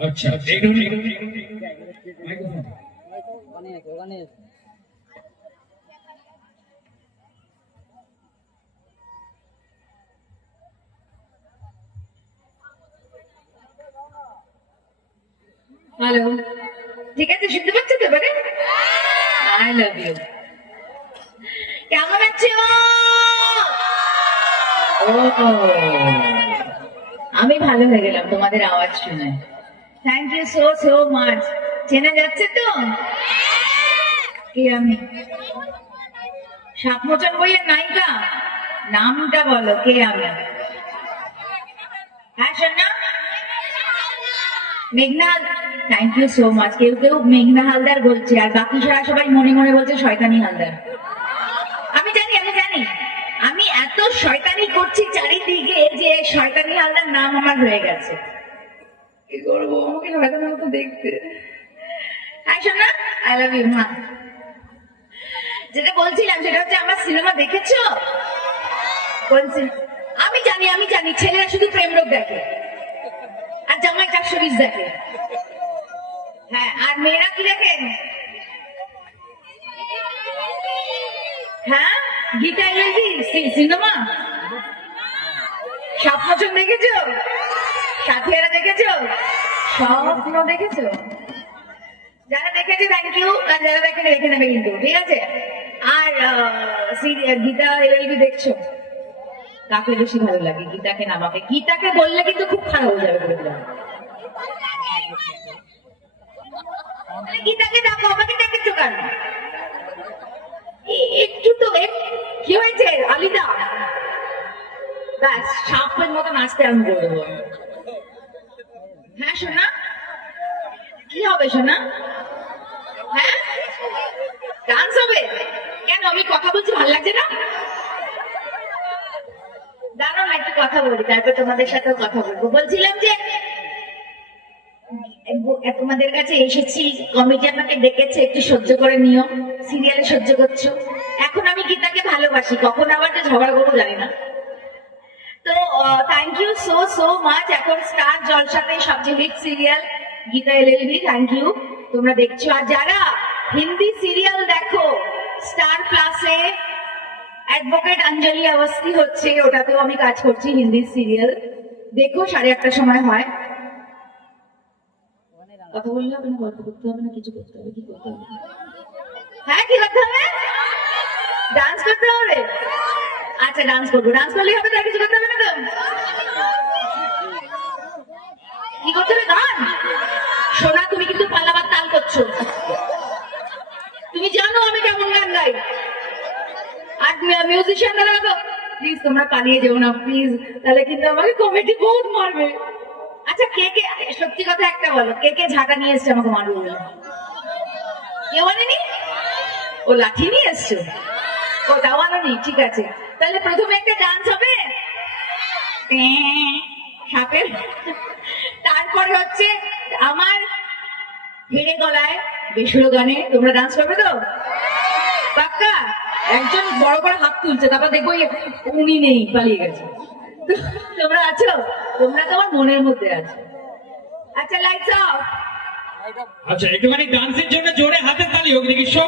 আচ্ছা হ্যালো, ঠিক আছে, শুনতে পাচ্ছ তো এবারে? I love you. কেমন আছো? ও, আমি ভালো হয়ে গেলাম তোমাদের আওয়াজ শুনে। Thank you so so much. চেনা যাচ্ছে তো? কে আমি? সাপমোচন বইয়ের নায়িকা? নামটা বলো, কে আমি? হ্যাঁ শোনা, মেঘনা। Thank you so much. কেউ কেউ মেঘনা হালদার বলছে, আর বাকি সবাই মনে মনে বলছে শয়তানি হালদার। আমি জানি, আমি জানি, আমি এত শয়তানি করছি চারিদিকে যে শয়তানি হালদার নাম আমার হয়ে গেছে। কি করবো, আমাকে শয়তানের মতো দেখতে। হ্যাঁ শোনা, আই লাভ ইউ মা। যেটা বলছিলাম সেটা হচ্ছে, আমার সিনেমা দেখেছো? বলছি, আমি জানি, আমি জানি, ছেলেরা শুধু প্রেম রোগ দেখে আর জামাই 420 দেখে। হ্যাঁ, আর মেয়েরা কি দেখেন? হ্যাঁ, গীতা এলএলবি সিনেমা। স্বপ্নচন দেখেছো? সাথীরা দেখেছো? স্বপ্ন দেখেছো? যারা দেখেছে থ্যাংক ইউ, আর যারা দেখেনি দেখে নেবে কিন্তু, ঠিক আছে? আর গীতা এলএলবি দেখছো? কাকে বেশি ভালো লাগে, গীতাকে না আমাকে? গীতাকে বললে কিন্তু খুব খারাপ হয়ে যাবে বলে দিলাম। গীতাকে দেখো, আমাকে দেখেছো কেন? একটু তো কি হয়েছে আলিদা? ব্যাস, সাপের মতো নাচতে আরম্ভ করে দেবো। হ্যাঁ শোনা, কি হবে শোনা? হ্যাঁ, ডান্স হবে? কেন, আমি কথা বলছি, ভালো লাগছে না? দাঁড়াও না, একটু কথা বলি, তারপর তোমাদের সাথেও কথা বলবো। বলছিলাম যে তোমাদের কাছে এসেছি, কমিটি আমাকে ডেকেছে, একটু সহ্য করে নিও। সিরিয়ালে সহ্য করছো। এখন আমি গীতাকে ভালোবাসি, কখন আবার যে ঝগড়া করবো জানি না। তো thank you so so much. এখন স্টার জলসাতে সবচেয়ে hit serial Geeta LLB, thank you, তোমরা দেখছো। আর যারা হিন্দি সিরিয়াল দেখো, স্টার প্লাসে অ্যাডভোকেট অঞ্জলি অবস্থি হচ্ছে, ওটাতেও আমি কাজ করছি, হিন্দি সিরিয়াল দেখো, 8:30টার সময় হয়। কথা বললে হবে না, গল্প করতে হবে না, কিছু করতে হবে? কি করতে হবে? হ্যাঁ, কি করতে হবে? ডান্স করতে হবে? আচ্ছা, ডান্স করবো। ডান্স করলেই হবে, তার কিছু করতে হবে না তো? কি করতে হবে? গান? সোনা, তুমি কিন্তু পালাবার তাল করছো। তুমি জানো আমি কেমন গান গাই। আর মিউজিশিয়ান দাদা তো প্লিজ তোমরা পালিয়ে যেও না প্লিজ, তাহলে কিন্তু আমাকে কমিটি বহুত মারবে। আচ্ছা, কে কে, সত্যি কথা একটা বলো, কে কে ঝাঁটা নিয়ে এসছে আমাকে মারবে বলে? কেউ আনেনি? ও লাঠি নিয়ে এসছো? ও তাও আনোনি? ঠিক আছে, তাহলে প্রথমে একটা ডান্স হবে সাপের, তারপরে হচ্ছে আমার হেড়ে গলায় বেসুরো গানে। তোমরা ডান্স করবে তো? পাক্কা? একজন বড় করে হাত তুলছে, তারপর দেখবো উনি নেই, পালিয়ে গেছে। তোমরা আছো? তোমরা তো আমার মনের মধ্যে আছো। আচ্ছা, লাইটস অফ। আচ্ছা, একটুখানি ডান্সের জন্য জোরে হাতের তালি হোক দেখি সব।